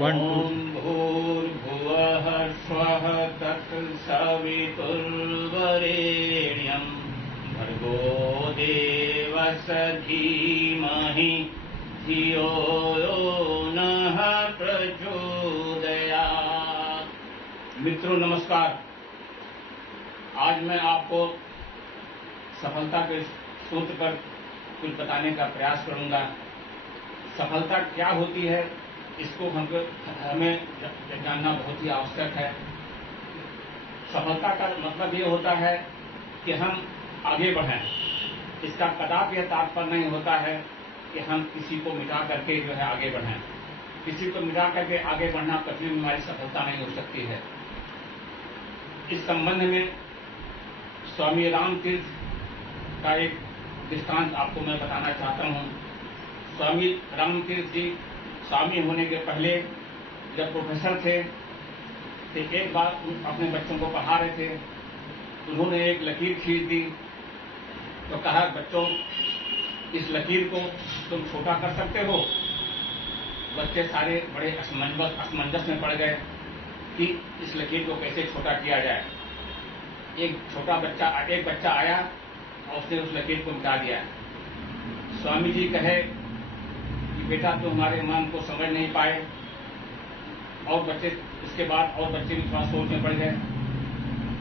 One two ॐ भूर्भुवः स्वः तत्सवितुर्वरेण्यं भर्गो देवस्य धीमहि धियो यो नः प्रचोदयात्। मित्रों नमस्कार। आज मैं आपको सफलता के सूत्र पर कुछ बताने का प्रयास करूंगा। सफलता क्या होती है, इसको हमें जानना बहुत ही आवश्यक है। सफलता का मतलब ये होता है कि हम आगे बढ़ें। इसका कदापि यह तात्पर्य नहीं होता है कि हम किसी को मिटा करके जो है आगे बढ़ें। किसी को मिटा करके आगे बढ़ना कभी भी हमारी सफलता नहीं हो सकती है। इस संबंध में स्वामी रामतीर्थ का एक दृष्टांत आपको मैं बताना चाहता हूँ। स्वामी रामतीर्थ जी स्वामी होने के पहले जब प्रोफेसर थे तो एक बार अपने बच्चों को पढ़ा रहे थे। उन्होंने एक लकीर खींच दी तो कहा, बच्चों इस लकीर को तुम छोटा कर सकते हो। बच्चे सारे बड़े असमंजस में पड़ गए कि इस लकीर को कैसे छोटा किया जाए। एक बच्चा आया और उसने उस लकीर को मिटा दिया। स्वामी जी कहे कि बेटा तुम हमारे मन को समझ नहीं पाए। और बच्चे इसके बाद और बच्चे भी थोड़ा सोच में पड़ गए।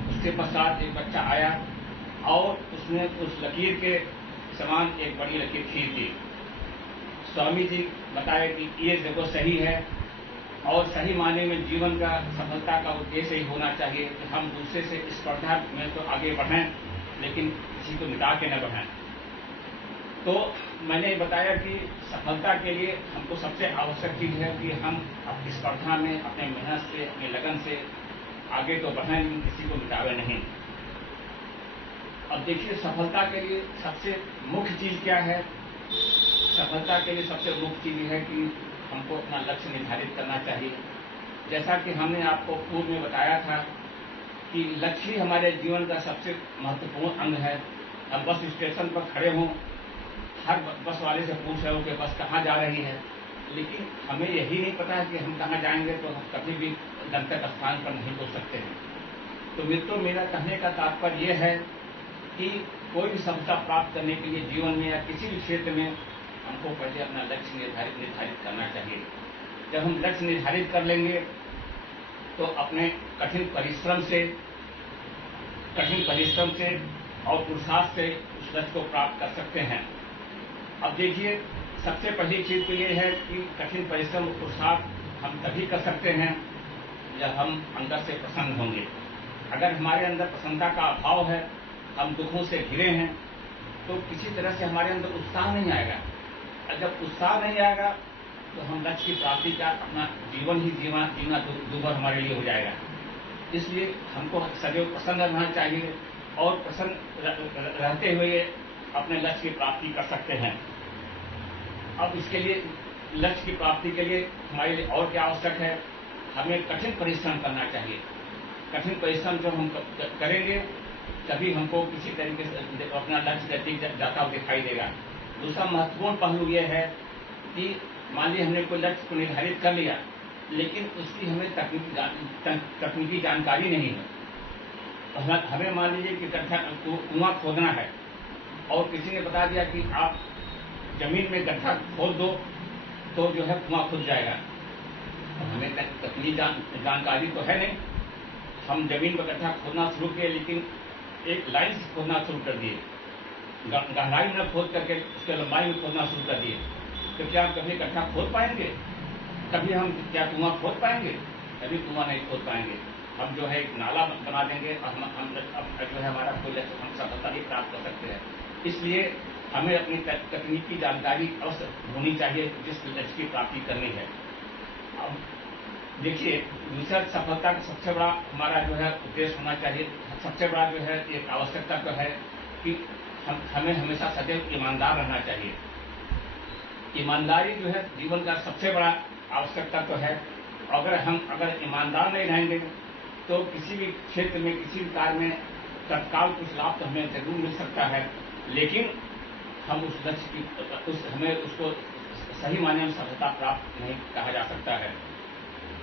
उसके पश्चात एक बच्चा आया और उसने उस लकीर के समान एक बड़ी लकीर खींच दी। स्वामी जी बताए कि ये देखो सही है, और सही मायने में जीवन का सफलता का उद्देश्य ही होना चाहिए कि हम दूसरे से स्पर्धा में तो आगे बढ़ें, लेकिन किसी को मिटा के न बढ़ें। तो मैंने बताया कि सफलता के लिए हमको सबसे आवश्यक चीज है कि हम अपनी स्पर्धा में अपने मेहनत से, अपने लगन से आगे तो बढ़ें, लेकिन किसी को मिटावे नहीं। अब देखिए, सफलता के लिए सबसे मुख्य चीज क्या है। सफलता के लिए सबसे मुख्य चीज है कि हमको अपना लक्ष्य निर्धारित करना चाहिए। जैसा कि हमने आपको पूर्व में बताया था कि लक्ष्य ही हमारे जीवन का सबसे महत्वपूर्ण अंग है। हम बस स्टेशन पर खड़े हों, हर बस वाले से पूछ रहे हो कि बस कहाँ जा रही है, लेकिन हमें यही नहीं पता है कि हम कहाँ जाएंगे, तो हम कभी भी गंतव्य स्थान पर नहीं पहुंच सकते हैं। तो मित्रों, मेरा कहने का तात्पर्य यह है कि कोई भी सफलता प्राप्त करने के लिए जीवन में या किसी भी क्षेत्र में हमको पहले अपना लक्ष्य निर्धारित करना चाहिए। जब हम लक्ष्य निर्धारित कर लेंगे तो अपने कठिन परिश्रम से और पुरुषार्थ से उस लक्ष्य को प्राप्त कर सकते हैं। अब देखिए, सबसे पहली चीज तो ये है कि कठिन परिश्रम और पुरुषार्थ हम तभी कर सकते हैं जब हम अंदर से प्रसन्न होंगे। अगर हमारे अंदर प्रसन्नता का अभाव है, हम दुखों से घिरे हैं, तो किसी तरह से हमारे अंदर उत्साह नहीं आएगा। और जब उत्साह नहीं आएगा तो हम लक्ष्य की प्राप्ति का अपना जीवन ही जीना दुर्भर हमारे लिए हो जाएगा। इसलिए हमको सदैव प्रसन्न रहना चाहिए और प्रसन्न रहते हुए अपने लक्ष्य की प्राप्ति कर सकते हैं। अब इसके लिए, लक्ष्य की प्राप्ति के लिए हमारे लिए और क्या आवश्यक है, हमें कठिन परिश्रम करना चाहिए। कठिन परिश्रम जब हम करेंगे तभी हमको किसी तरीके से अपना लक्ष्य नजदीक जाता हुआ दिखाई देगा। दूसरा महत्वपूर्ण पहलू यह है कि मान लीजिए हमने कोई लक्ष्य को निर्धारित कर लिया, लेकिन उसकी हमें तकनीकी जानकारी नहीं है। हमें मान लीजिए कि कुआं खोदना है और किसी ने बता दिया कि आप जमीन में गड्ढा खोद दो तो जो है कुआं खुद जाएगा। हमें तकनीकी जानकारी तो है नहीं। हम जमीन में गड्ढा खोदना शुरू किए, लेकिन एक लाइन से खोदना शुरू कर दिए, गहराई में खोद करके उसके लंबाई में खोदना शुरू कर दिए। तो क्या हम कभी गड्ढा खोद पाएंगे? कभी हम क्या कुआं खोद पाएंगे? कभी कुआं नहीं खोद पाएंगे। हम जो है एक नाला बना देंगे और हम जो है हमारा कोई लक्ष्य हम सफलता ही प्राप्त कर सकते हैं। इसलिए हमें अपनी तकनीकी जानकारी अवश्य होनी चाहिए जिस लक्ष्य की प्राप्ति करनी है। अब देखिए, दूसरा सफलता का सबसे बड़ा हमारा जो है उद्देश्य होना चाहिए, सबसे बड़ा जो है एक आवश्यकता तो है कि हमें हमेशा सदैव ईमानदार रहना चाहिए। ईमानदारी जो है जीवन का सबसे बड़ा आवश्यकता तो है। अगर ईमानदार नहीं रहेंगे तो किसी भी क्षेत्र में, किसी भी कार्य में तत्काल कुछ लाभ तो हमें जरूर मिल सकता है, लेकिन हम उस लक्ष्य की हमें उसको सही मायने में सफलता प्राप्त नहीं कहा जा सकता है।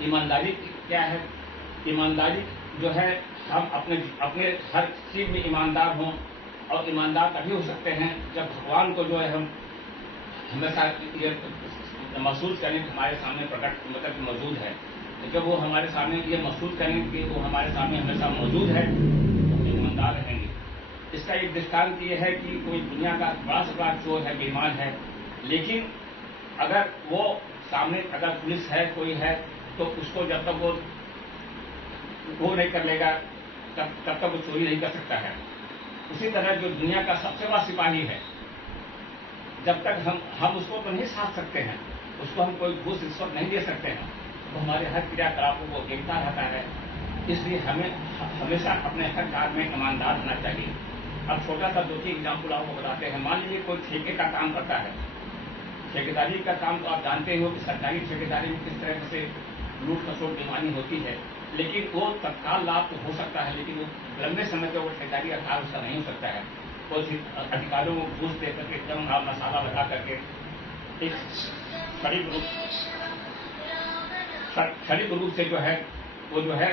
ईमानदारी क्या है? ईमानदारी जो है, हम अपने हर चीज में ईमानदार हों, और ईमानदार तभी हो सकते हैं जब भगवान को जो है हम हमेशा ये महसूस करें कि हमारे सामने प्रकट मतलब मौजूद है। तो जब वो हमारे सामने ये महसूस करें कि वो हमारे सामने हमेशा मौजूद है, तो हम ईमानदार रहेंगे। इसका एक दृष्टांत ये है कि कोई दुनिया का बड़ा से बड़ा चोर है, बेईमान है, लेकिन अगर वो सामने अगर पुलिस है, कोई है, तो उसको जब तक वो नहीं कर लेगा, तब तक वो चोरी नहीं कर सकता है। उसी तरह जो दुनिया का सबसे बड़ा सिपाही है, जब तक हम उसको तो नहीं साध सकते हैं, उसको हम कोई घूस रिश्वत नहीं दे सकते हैं, तो हमारे हर क्रियाकलापों को देखता रहता है। इसलिए हमें हमेशा अपने हर कार्य में ईमानदार होना चाहिए। अब छोटा सा 2-3 एग्जाम्पल आपको बताते हैं। मान लीजिए कोई ठेके का काम करता है। ठेकेदारी का काम तो आप जानते हो कि सरकारी ठेकेदारी में किस तरह से लूट खसोट बेईमानी होती है, लेकिन वो तत्काल लाभ तो हो सकता है, लेकिन वो लंबे समय तक वो ठेकेदारी का कार्य उसका नहीं हो सकता है। कुछ अधिकारियों को घूस दे करके एकदम मसाला लगा करके एक क्षणिक रूप से जो है वो जो है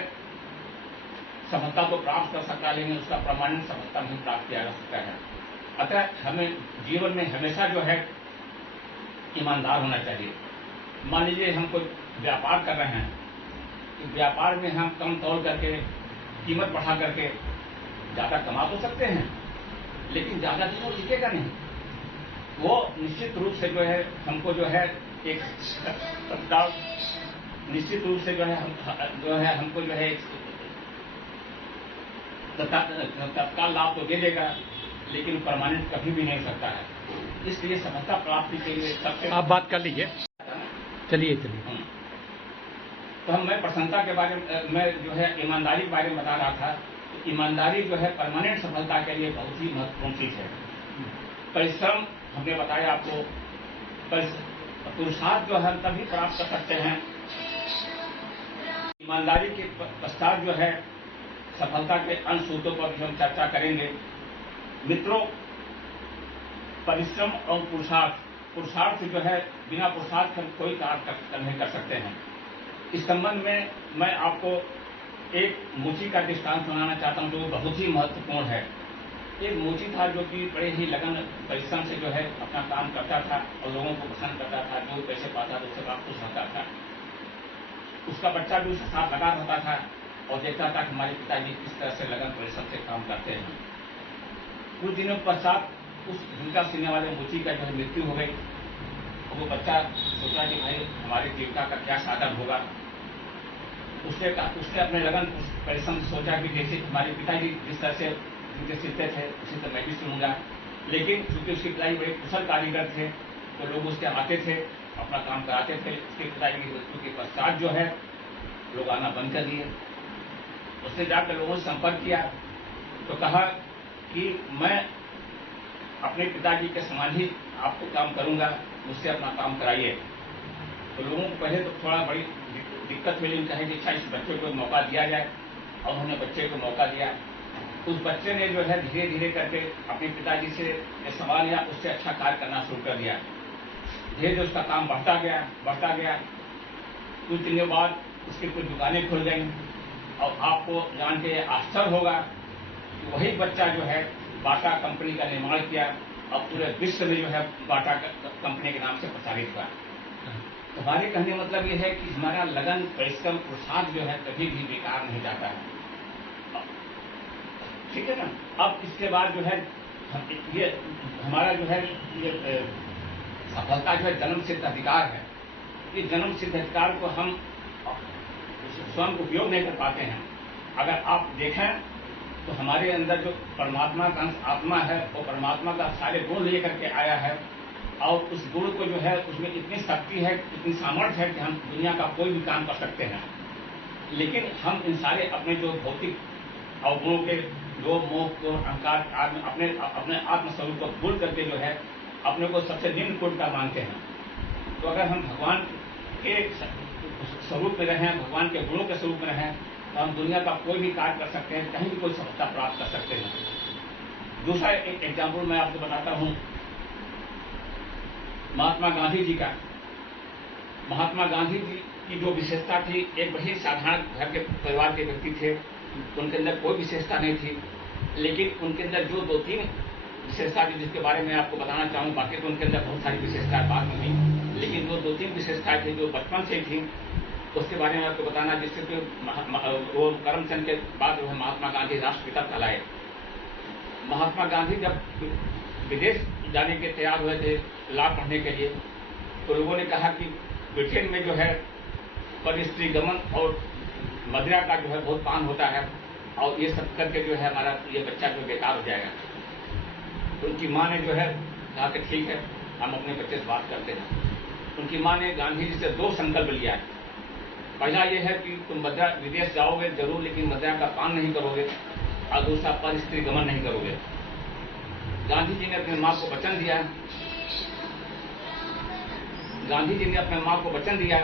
सफलता को प्राप्त कर सकता है, लेकिन उसका प्रमाणित सफलता नहीं प्राप्त किया जा सकता है। अतः हमें जीवन में हमेशा जो है ईमानदार होना चाहिए। मान लीजिए हम कोई व्यापार कर रहे हैं, तो व्यापार में हम कम तोल करके कीमत बढ़ा करके ज्यादा कमा तो सकते हैं, लेकिन ज्यादा दिन वो टिकेगा नहीं। वो निश्चित रूप से जो है हमको जो है एक तत्काल निश्चित रूप से जो है हमको जो है तत्काल लाभ तो दे देगा, लेकिन परमानेंट कभी भी नहीं हो सकता है। इसलिए सफलता प्राप्ति के लिए सबसे आप बात कर लीजिए, चलिए। तो मैं प्रसन्नता के बारे में, मैं जो है ईमानदारी के बारे में बता रहा था। तो ईमानदारी जो है परमानेंट सफलता के लिए बहुत ही महत्वपूर्ण चीज है। परिश्रम हमने बताया आपको, पुरुषार्थ जो है तभी प्राप्त कर सकते हैं। ईमानदारी के पश्चात जो है सफलता के अन्य सूत्रों पर भी हम चर्चा करेंगे। मित्रों, परिश्रम और पुरुषार्थ जो है, बिना पुरुषार्थ हम कोई कार्य नहीं कर सकते हैं। इस संबंध में मैं आपको एक मूची का दृष्टांत सुनाना चाहता हूं, जो बहुत ही महत्वपूर्ण है। एक मूची था जो कि बड़े ही लगन परिश्रम से जो है अपना काम करता था और लोगों को पसंद करता था। जो पैसे पाता था उससे खुश रहता था। उसका बच्चा भी उसके साथ लगा रहता था और देखता था कि हमारे पिताजी किस तरह से लगन परिश्रम से काम करते हैं। कुछ दिनों पश्चात उस जीविका सीने वाले मूची का जो है मृत्यु हो गई। वो बच्चा सोचा कि भाई हमारे जीविका का क्या साधन होगा। उसने अपने लगन परिश्रम से सोचा कि जैसे हमारे पिताजी जिस तरह से उनके सीखते थे उसी तरह मैं भी सुनूंगा। लेकिन चूंकि उसके पिताजी बड़े कुशल कारीगर थे, तो लोग उसके आते थे, अपना काम कराते थे। उसके पिताजी की मृत्यु के पश्चात जो है लोग आना बंद कर दिए। उसने जाकर लोगों से संपर्क किया तो कहा कि मैं अपने पिताजी के समान ही आपको काम करूंगा, मुझसे अपना काम कराइए। तो लोगों को पहले तो थोड़ा बड़ी दिक्कत हुई, लेकिन कहे कि अच्छा इस बच्चे को मौका दिया जाए, और उन्होंने बच्चे को मौका दिया। उस बच्चे ने जो है धीरे धीरे करके अपने पिताजी से सवाल या उससे अच्छा कार्य करना शुरू कर दिया। धीरे धीरे उसका काम बढ़ता गया। कुछ दिनों बाद उसकी कुछ दुकानें खुल गई, और आपको जान के आश्चर्य होगा कि वही बच्चा जो है बाटा कंपनी का निर्माण किया और पूरे विश्व में जो है बाटा कंपनी के नाम से प्रचारित हुआ। हमारे कहने मतलब ये है कि हमारा लगन परिश्रम पुरुषार्थ जो है कभी भी बेकार नहीं जाता है। ठीक है ना। अब इसके बाद जो है ये हमारा जो है ये सफलता जो है जन्म सिद्ध अधिकार है। ये जन्म सिद्ध अधिकार को हम स्वयं उपयोग नहीं कर पाते हैं। अगर आप देखें तो हमारे अंदर जो परमात्मा का अंश आत्मा है, वो परमात्मा का सारे गुण लेकर के आया है, और उस गुण को जो है उसमें इतनी शक्ति है, इतनी सामर्थ्य है कि हम दुनिया का कोई भी काम कर सकते हैं। लेकिन हम इन सारे अपने जो भौतिक अवगुणों के लोभ मोह को अहंकार अपने आत्मस्वरूप को भूल करके जो है अपने को सबसे निम्न कोटि का मानते हैं। तो अगर हम भगवान के स्वरूप में रहें, भगवान के गुणों के स्वरूप में रहें, तो हम दुनिया का कोई भी कार्य कर सकते हैं, कहीं भी कोई सफलता प्राप्त कर सकते हैं। दूसरा एक एग्जाम्पल मैं आपको बताता हूं, महात्मा गांधी जी का। महात्मा गांधी जी की जो विशेषता थी, एक बड़े साधारण घर के परिवार के व्यक्ति थे, उनके अंदर कोई विशेषता नहीं थी, लेकिन उनके अंदर जो 2-3 विशेषता थी जिसके बारे में आपको बताना चाहूँ, बाकी तो उनके अंदर बहुत सारी विशेषताएं बाद में हुई, लेकिन जो 2-3 विशेषताएं थी जो बचपन से थी उसके बारे में आपको बताना, जिससे कि वो करमचंद के बाद जो है महात्मा गांधी राष्ट्रपिता कहलाए। महात्मा गांधी जब विदेश जाने के तैयार हुए थे लॉ पढ़ने के लिए, तो लोगों ने कहा कि ब्रिटेन में जो है पर स्त्री गमन और मदिरा का जो है बहुत पान होता है, और ये सब करके जो है हमारा ये बच्चा जो बेकार हो जाएगा। तो उनकी माँ ने जो है कहा कि ठीक है, हम अपने बच्चे से बात करते हैं। उनकी माँ ने गांधी जी से 2 संकल्प लिया है। पहला ये है कि तुम विदेश जाओगे जरूर, लेकिन मदिरा का पान नहीं करोगे, और दूसरा पर स्त्री गमन नहीं करोगे। गांधी जी ने अपनी माँ को वचन दिया, गांधी जी ने अपने माँ को वचन दिया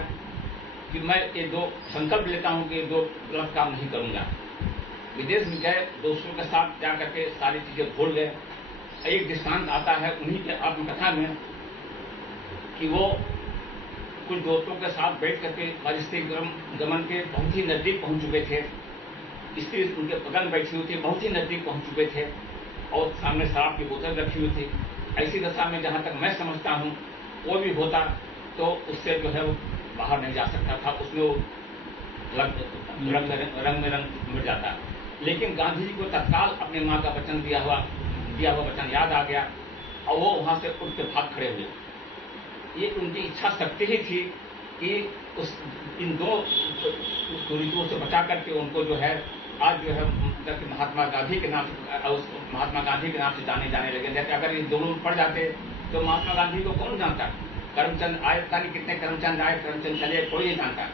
कि मैं ये 2 संकल्प लेता हूं कि ये 2 गलत काम नहीं करूंगा। विदेश में गए, दोस्तों के साथ जा करके सारी चीजें भूल गए। एक दृष्टांत आता है उन्हीं के आत्मकथा में कि वो कुछ दोस्तों के साथ बैठ करके परिस्थिति गमन के बहुत ही नजदीक पहुंच चुके थे। स्त्री उनके बगल में बैठी हुई थी, बहुत ही नजदीक पहुंच चुके थे, और सामने शराब की बोतल रखी हुई थी। ऐसी दशा में जहां तक मैं समझता हूं, वो भी होता तो उससे जो है वो बाहर नहीं जा सकता था, उसमें वो रंग में रंग मिट जाता। लेकिन गांधी जी को तत्काल अपनी माँ का वचन दिया हुआ वचन याद आ गया, और वो वहां से उठ के भाग खड़े हुए। ये उनकी इच्छा शक्ति ही थी कि इन 2 कुरीतियों से बचा करके उनको जो है आज जो है महात्मा गांधी के नाम से जाने लगे। जैसे अगर ये दोनों पड़ जाते तो महात्मा गांधी को कौन जानता? करमचंद आए, पता नहीं कितने करमचंद आए, करमचंद चले, कोई नहीं जानता।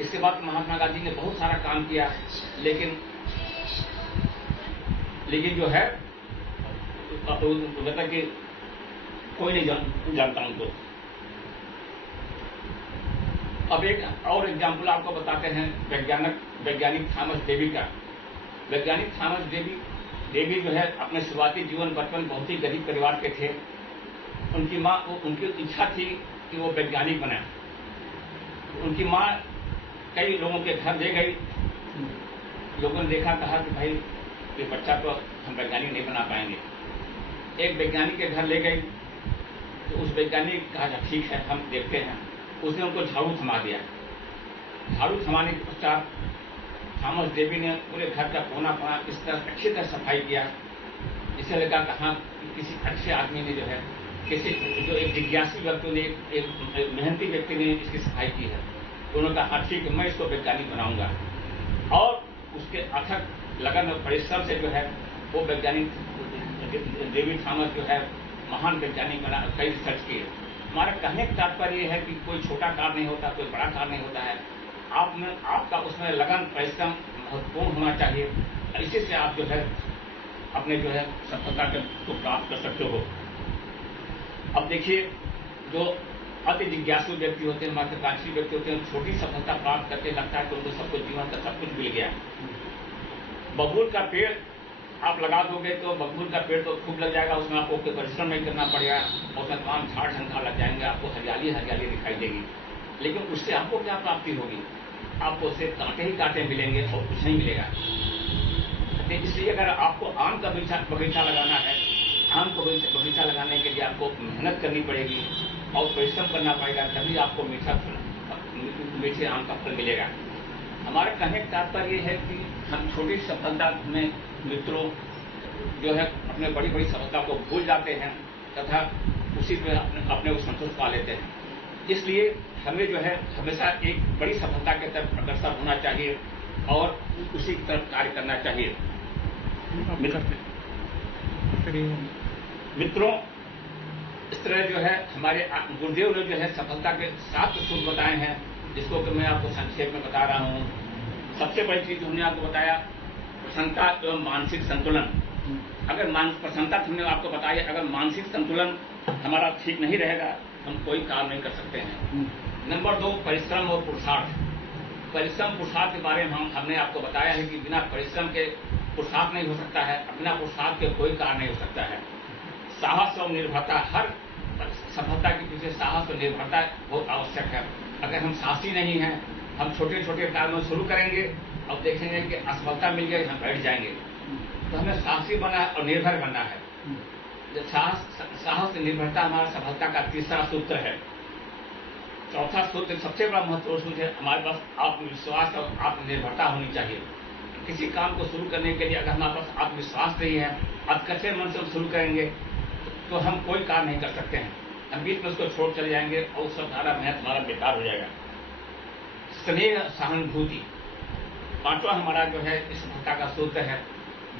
इसके बाद महात्मा गांधी ने बहुत सारा काम किया, लेकिन जो है मतलब कि कोई नहीं जानता उनको। अब एक और एग्जाम्पल आपको बताते हैं वैज्ञानिक थॉमस डेवी का। वैज्ञानिक थॉमस डेवी जो है अपने शुरुआती जीवन बचपन बहुत ही गरीब परिवार के थे। उनकी इच्छा थी कि वो वैज्ञानिक बने। उनकी माँ कई लोगों के घर ले गई, लोगों ने देखा, कहा कि भाई ये बच्चा को हम वैज्ञानिक नहीं बना पाएंगे। एक वैज्ञानिक के घर ले गई, तो उस वैज्ञानिक कहा ठीक है हम देखते हैं। उसने उनको झाड़ू थमा दिया। झाड़ू थमाने के पश्चात थॉमस डेवी ने पूरे घर का कोना कोना इस तरह अच्छी तरह सफाई किया, इसे लगा कहा किसी अच्छे आदमी ने जो है जो एक जिज्ञासु व्यक्ति ने एक मेहनती व्यक्ति ने इसकी सफाई की है। उन्होंने कहा ठीक है मैं इसको वैज्ञानिक बनाऊंगा, और उसके अथक लगन और परिश्रम से जो है वो वैज्ञानिक डेवी थॉमस जो है महान वैज्ञानिक बना, कई रिसर्च किए। हमारा कहने का तात्पर्य यह है कि कोई छोटा कार्य नहीं होता, कोई बड़ा कार्य नहीं होता है। आपका उसमें लगन परिश्रम महत्वपूर्ण होना चाहिए, इसी से आप जो है अपने जो है सफलता को प्राप्त कर सकते हो। अब देखिए, जो अति जिज्ञासु व्यक्ति होते हैं, महत्वाकांक्षी व्यक्ति होते हैं, छोटी सफलता प्राप्त करते लगता है कि उनको सब कुछ जीवन का सब कुछ मिल गया। बबूल का पेड़ आप लगा दोगे तो बबूल का पेड़ तो खूब लग जाएगा, उसमें आपको कोई परिश्रम नहीं करना पड़ेगा, उसमें तमाम झाड़ झंकार लग जाएंगे, आपको हरियाली हरियाली दिखाई देगी। लेकिन उससे आपको क्या प्राप्ति होगी? आपको उससे कांटे ही कांटे मिलेंगे और कुछ नहीं मिलेगा। इसलिए अगर आपको आम का बगीचा लगाना है, आम का बगीचा लगाने के लिए आपको मेहनत करनी पड़ेगी और परिश्रम करना पड़ेगा, तभी आपको मीठे आम का फल मिलेगा। हमारा कहने का तात्पर्य है कि हम छोटी सफलता में मित्रों जो है अपने बड़ी बड़ी सफलता को भूल जाते हैं तथा उसी पे अपने को संतोष पा लेते हैं। इसलिए हमें जो है हमेशा एक बड़ी सफलता की तरफ अग्रसर होना चाहिए और उसी की तरफ कार्य करना चाहिए। मित्रों, इस तरह जो है हमारे गुरुदेव ने जो है सफलता के 7 सूत्र बताए हैं, जिसको कि मैं आपको संक्षेप में बता रहा हूँ। सबसे बड़ी चीज हमने आपको बताया प्रसन्नता एवं मानसिक संतुलन। अगर प्रसन्नता हमने आपको बताया, अगर मानसिक संतुलन हमारा ठीक नहीं रहेगा हम कोई काम नहीं कर सकते हैं। नंबर 2 परिश्रम और पुरुषार्थ। परिश्रम पुरुषार्थ के बारे में हमने आपको बताया है कि बिना परिश्रम के पुरुषार्थ नहीं हो सकता है, बिना पुरुषार्थ के कोई कार्य नहीं हो सकता है। साहस और निर्भरता, हर सफलता के पीछे साहस और निर्भरता बहुत आवश्यक है। अगर हम साहसी नहीं हैं, हम छोटे छोटे काम शुरू करेंगे और देखेंगे कि असफलता मिल गई, हम बैठ जाएंगे। तो हमें साहसी बनना है और निर्भर बनना है। साहस निर्भरता हमारा सफलता का तीसरा सूत्र है। चौथा सूत्र, सबसे बड़ा महत्वपूर्ण सूत्र है, हमारे पास आत्मविश्वास और आत्मनिर्भरता होनी चाहिए। किसी काम को शुरू करने के लिए अगर हमारे पास आत्मविश्वास नहीं है, अब कच्चे मन से हम शुरू करेंगे तो हम कोई काम नहीं कर सकते हैं। हम बीच में उसको छोड़ चले जाएंगे और सब सारा मेहनत हमारा बेकार हो जाएगा। स्नेह, सहानुभूति, पांचवा हमारा जो है इस सफलता का सूत्र है।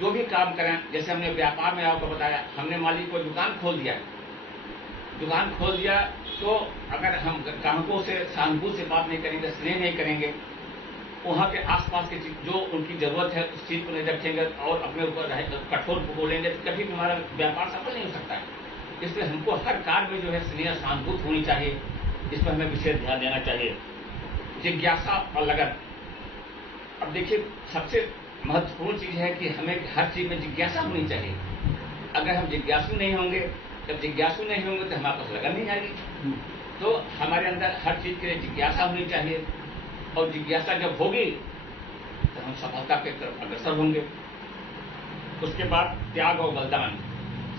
जो भी काम करें, जैसे हमने व्यापार में आपको बताया, हमने मालिक को दुकान खोल दिया तो अगर हम ग्राहकों से सहानुभूति से बात नहीं करेंगे, स्नेह नहीं करेंगे, वहाँ के आसपास की चीज जो उनकी जरूरत है उस चीज को नहीं रखेंगे और अपने ऊपर कठोर बोलेंगे, तो कभी भी हमारा व्यापार सफल नहीं हो सकता है। इसलिए हमको हर कार्य में जो है स्नेह, सहानुभूति होनी चाहिए। इस पर हमें विशेष ध्यान देना चाहिए। जिज्ञासा और लगन। अब देखिए, सबसे महत्वपूर्ण चीज है कि हमें हर चीज में जिज्ञासा होनी चाहिए। अगर हम जिज्ञासु नहीं होंगे तो हमारे पास लगन नहीं आएगी। तो हमारे अंदर हर चीज के लिए जिज्ञासा होनी चाहिए, और जिज्ञासा जब होगी तो हम सफलता की तरफ अग्रसर होंगे। उसके बाद त्याग और बलिदान।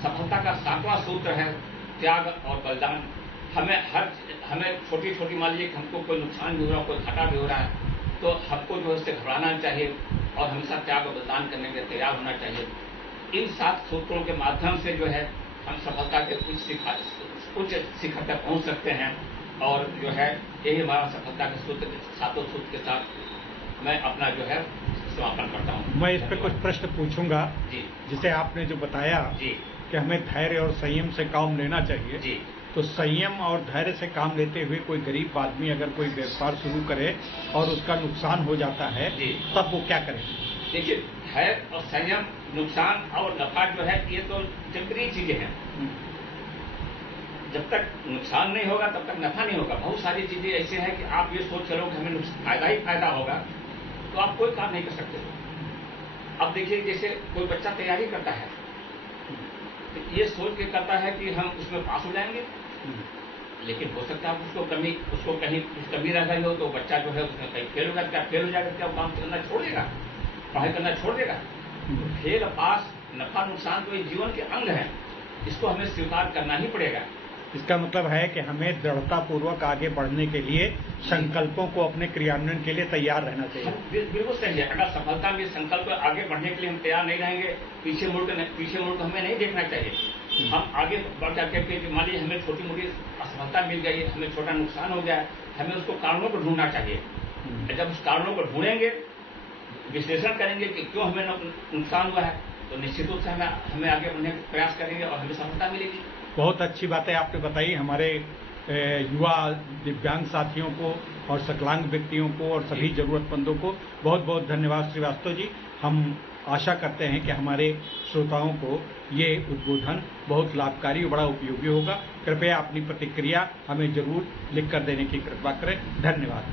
सफलता का सातवां सूत्र है त्याग और बलिदान। हमें छोटी छोटी मान लीजिए हमको कोई नुकसान भी हो रहा है, कोई घाटा भी हो रहा है, तो हमको जो है उससे घबराना चाहिए और हमेशा त्याग और बलिदान करने के लिए तैयार होना चाहिए। इन 7 सूत्रों के माध्यम से जो है हम सफलता के उच्च शिखर तक पहुंच सकते हैं। और जो है यही हमारा सफलता के सूत्र, 7 सूत्र के साथ मैं अपना जो है समापन करता हूँ। मैं इस पे कुछ प्रश्न पूछूंगा जी। जिसे आपने जो बताया जी कि हमें धैर्य और संयम से काम लेना चाहिए जी। तो संयम और धैर्य से काम लेते हुए कोई गरीब आदमी अगर कोई व्यापार शुरू करे और उसका नुकसान हो जाता है जी। तब वो क्या करे? देखिए, धैर्य और संयम, नुकसान और नफा जो है ये तो टेम्परेरी चीजें हैं। जब तक नुकसान नहीं होगा तब तक नफा नहीं होगा। बहुत सारी चीजें ऐसे हैं कि आप ये सोच चलो कि हमें फायदा ही फायदा होगा तो आप कोई काम नहीं कर सकते। अब देखिए, जैसे कोई बच्चा तैयारी करता है तो ये सोच के करता है कि हम उसमें पास हो जाएंगे, लेकिन हो सकता है उसको कहीं कुछ कमी रह गई हो तो बच्चा जो है उसमें कहीं फेल होगा। क्या फेल हो जाएगा? क्या काम करना छोड़ देगा, पढ़ाई करना छोड़ देगा? फेल पास, नफा नुकसान तो ये जीवन के अंग है, इसको हमें स्वीकार करना ही पड़ेगा। इसका मतलब है कि हमें दृढ़तापूर्वक आगे बढ़ने के लिए संकल्पों को अपने क्रियान्वयन के लिए तैयार रहना चाहिए। बिल्कुल सही है। अगर सफलता में संकल्प आगे बढ़ने के लिए हम तैयार नहीं रहेंगे, पीछे मुड़ कर हमें नहीं देखना चाहिए। हम आगे बढ़ जाकर के मान लीजिए हमें छोटी मोटी असफलता मिल गई, हमें छोटा नुकसान हो गया, हमें उसको कारणों को ढूंढना चाहिए। जब उस कारणों को ढूंढेंगे, विश्लेषण करेंगे कि क्यों हमें नुकसान हुआ है, तो निश्चित रूप से हमें आगे बढ़ने का प्रयास करेंगे और हमें सफलता मिलेगी। बहुत अच्छी बातें आपने बताई। हमारे युवा दिव्यांग साथियों को और सकलांग व्यक्तियों को और सभी जरूरतमंदों को बहुत बहुत धन्यवाद श्रीवास्तव जी। हम आशा करते हैं कि हमारे श्रोताओं को ये उद्बोधन बहुत लाभकारी और बड़ा उपयोगी होगा। कृपया अपनी प्रतिक्रिया हमें जरूर लिख कर देने की कृपा करें। धन्यवाद।